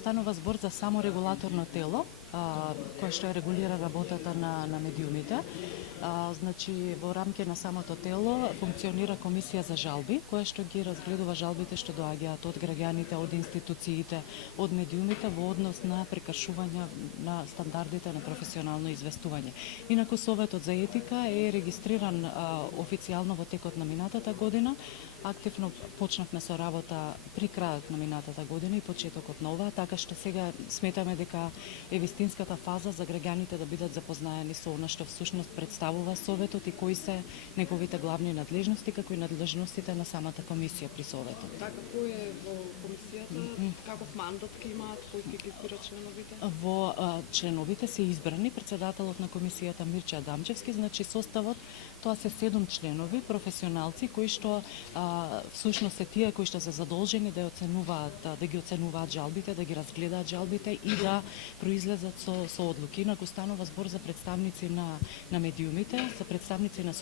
Станува збор за само регулаторно тело, кое што регулира работата на медиумите. Значи, во рамки на самото тело функционира комисија за жалби, која што ги разгледува жалбите што доаѓаат од граѓаните, од институциите, од медиумите во однос на прекршување на стандардите на професионално известување. Инаку Советот за етика е регистриран официјално во текот на минатата година. Активно почнавме со работа при крајот на минатата година и почетокот на оваа, така што сега сметаме дека е вистинската фаза за граѓаните да бидат запознаени со она што всушност представува Советот и кои се неговите главни надлежности, како и надлежностите на самата комисија при Советот. Така, кој е во комисијата, каков мандат ќе имаат, кој ќе ги избира членовите? Во членовите се избрани председателот на комисијата Мирча Адамчевски, значи составот тоа се 7 членови, професионалци кои што всушност се тие кои што се задолжени да оценуваат, да ги оценуваат жалбите, да ги разгледаат жалбите и да произлезат со одлуки. Инаку станува збор за представници на медиумите, за представници на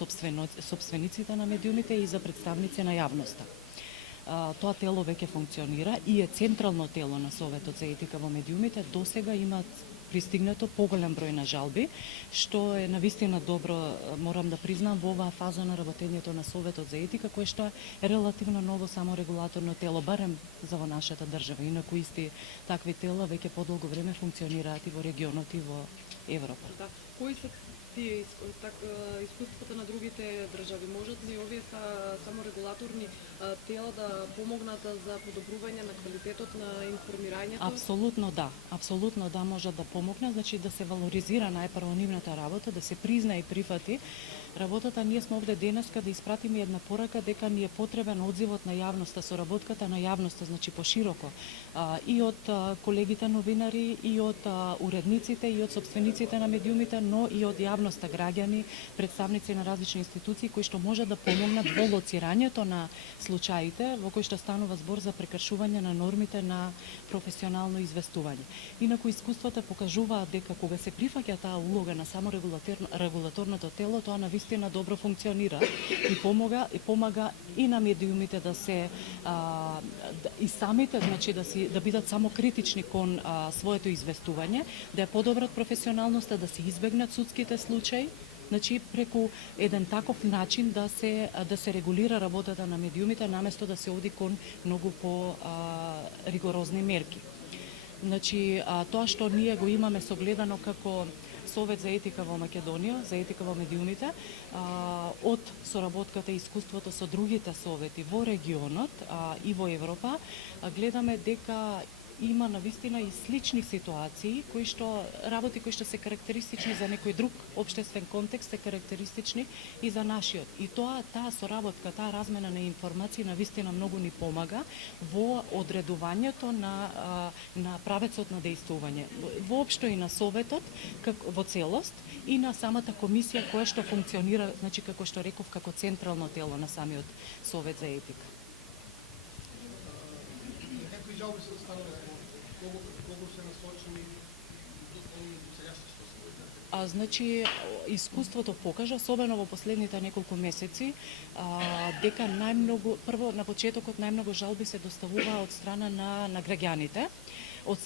собствениците на медиумите и за представници на јавноста. Тоа тело веќе функционира и е централно тело на Советот за етика во медиумите. Досега имаат пристигнато поголем број на жалби, што е навистина добро, морам да признам, во оваа фаза на работењето на Советот за етика, кој што е релативно ново само регулаторно тело, барем за во нашата држава. Инаку исти такви тела веќе подолго време функционираат и во регионот и во Европа. Да. Кои се тие искуствата на другите држави? Можат ли овие само регулаторни тела да помогнат за подобрување на квалитетот на информирањето? Апсолутно да можат да помогнат, значи да се валоризира најпрво нивната работа, да се призна и прифати работата. Ние сме овде денеска да испратиме една порака дека ни е потребен одзивот на јавноста, соработката на јавноста, значи пошироко, и од колегите новинари, и од уредниците, и од собствениците на медиумите, но и од јавноста, граѓани, представници на различни институции кои што можат да помогнат во лоцирањето на случаите во кои што станува збор за прекршување на нормите на професионално известување. Инаку искуствата покажуваат дека кога се прифаќа таа улога на само регулаторното тело, тоа навистина добро функционира и помага и на медиумите да се и самите, значи да бидат само критични кон своето известување, да ја подобрат професионалноста, да се избегнат судските случаи. Значи, преку еден таков начин да се регулира работата на медиумите, наместо да се оди кон многу по ригорозни мерки. Значи, тоа што ние го имаме согледано како Совет за етика во Македонија, за етика во медиумите, од соработката и искуството со другите совети во регионот и во Европа, гледаме дека има навистина и слични ситуации работи кои што се карактеристични за некој друг општествен контекст, се карактеристични и за нашиот. И таа соработка, таа размена на информации навистина многу ни помага во одредувањето на правецот на дејствување. Воопшто и на Советот во целост и на самата комисија која што функционира, значи како што реков, како централно тело на самиот Совет за етика. Какви жалби се останале? Колку се насочени до сегашните што се дојдат? Значи, искуството покажа, особено во последните неколку месеци, дека прво на почетокот најмногу жалби се доставува од страна на граѓаните, од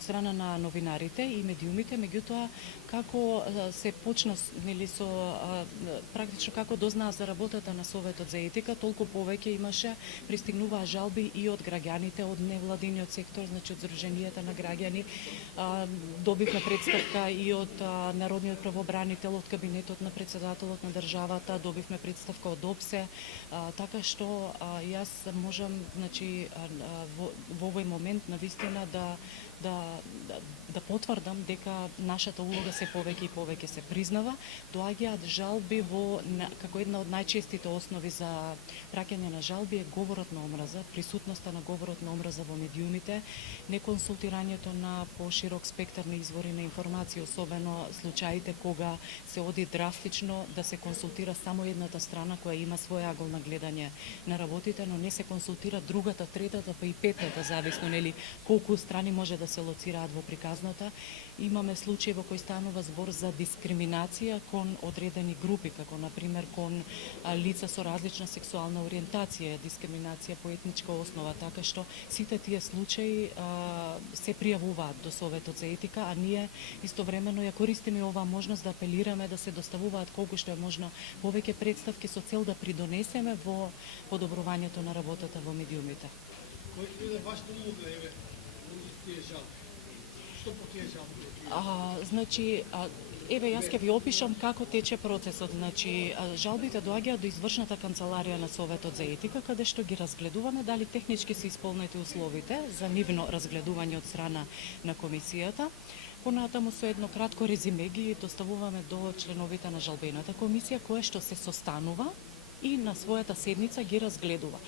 страна на новинарите и медиумите, меѓутоа како се почна практично како дознаа за работата на Советот за етика, толку повеќе имаше пристигнуваа жалби и од граѓаните, од невладиниот сектор, значи од здруженијата на граѓани. Добивме представка и од Народниот правобранител, од кабинетот на председателот на државата, добивме представка од ОПСЕ, така што јас можам, значи, во овој момент навистина да потврдам дека нашата улога се повеќе и повеќе се признава. Доаѓаат жалби како една од најчестите основи за праќање на жалби е говорот на омраза, присутноста на говорот на омраза во медиумите, неконсултирањето на поширок спектар на извори на информации, особено случаите кога се оди драстично да се консултира само едната страна која има свој агол на гледање на работите, но не се консултира другата, третата, па и петата, зависно колку многу страни може да се лоцираат во приказната. Имаме случаи во кои станува збор за дискриминација кон одредени групи, како на пример кон лица со различна сексуална ориентација, дискриминација по етничка основа, така што сите тие случаи се пријавуваат до Советот за етика, а ние истовремено ја користиме оваа можност да апелираме да се доставуваат колку што е можно повеќе представки со цел да придонесеме во подобрувањето на работата во медиумите. Кој е вашата улога, еве, во тие жалби? Што по тие жалби? Значи, еве јас ќе ви опишам како тече процесот. Значи, жалбите доаѓаат до извршната канцеларија на Советот за етика, каде што ги разгледуваме дали технички се исполнети условите за нивно разгледување од страна на комисијата. Понатаму со едно кратко резиме ги доставуваме до членовите на жалбената комисија, која што се состанува и на својата седница ги разгледува.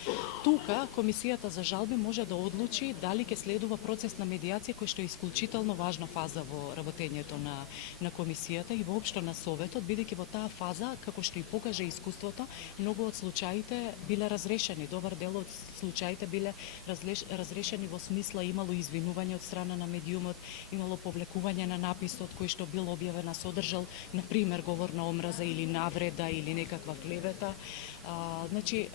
Тука комисијата за жалби може да одлучи дали ќе следува процес на медијација кој што е исклучително важна фаза во работењето на комисијата и воопшто на Советот, бидејќи во таа фаза, како што и покаже искуството, многу од случаите биле разрешени. Добар дел од случаите биле разрешени во смисла имало извинување од страна на медиумот, имало повлекување на написот кој што бил објавен, содржал, на пример, говор на омраза или навреда или некаква клевета. Значи,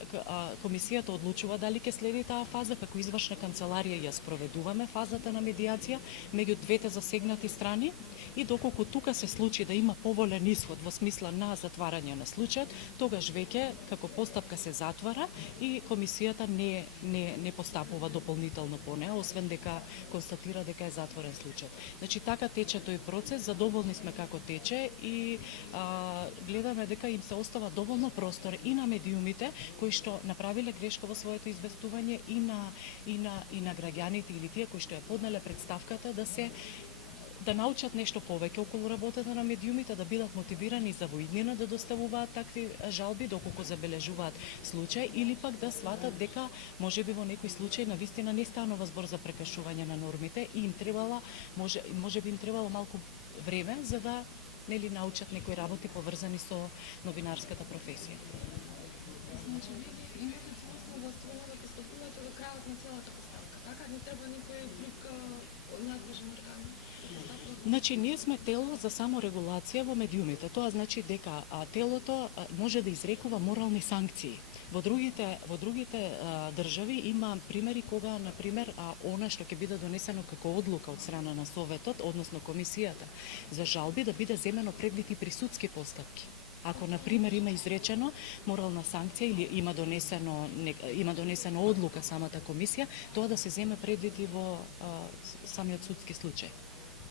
комисијата одлучува дали ќе следи таа фаза, како извршна канцеларија ја спроведуваме фазата на медијација меѓу двете засегнати страни и доколку тука се случи да има поволен исход во смисла на затварање на случајот, тогаш веќе како постапка се затвара и комисијата не постапува дополнително по неа, освен дека констатира дека е затворен случај. Значи, така тече тој процес, задоволни сме како тече и гледаме дека им се остава доволно простор и на медиумите кои што направиле грешка во своето известување и на граѓаните или тие кои што ја поднеле представката да научат нешто повеќе околу работата на медиумите, да бидат мотивирани за воиднина да доставуваат такви жалби доколку забележуваат случај или пак да сватат дека можеби во некој случај навистина не станува збор за прекршување на нормите и им требала можеби им требало малку време за да научат некои работи поврзани со новинарската професија. Значи, ви имате целосно властување да постапувате до крајот на целата поставка, така? Не треба никој друг надлежен орган. Значи, ние сме тело за саморегулација во медиумите. Тоа значи дека телото може да изрекува морални санкции. Во другите држави има примери кога, на пример, она што ќе биде донесено како одлука од страна на Советот, односно комисијата за жалби, да биде земено предвид и при судски постапки. Ако, на пример, има изречено морална санкција или има донесено одлука самата комисија, тоа да се земе предвид и во самиот судски случај.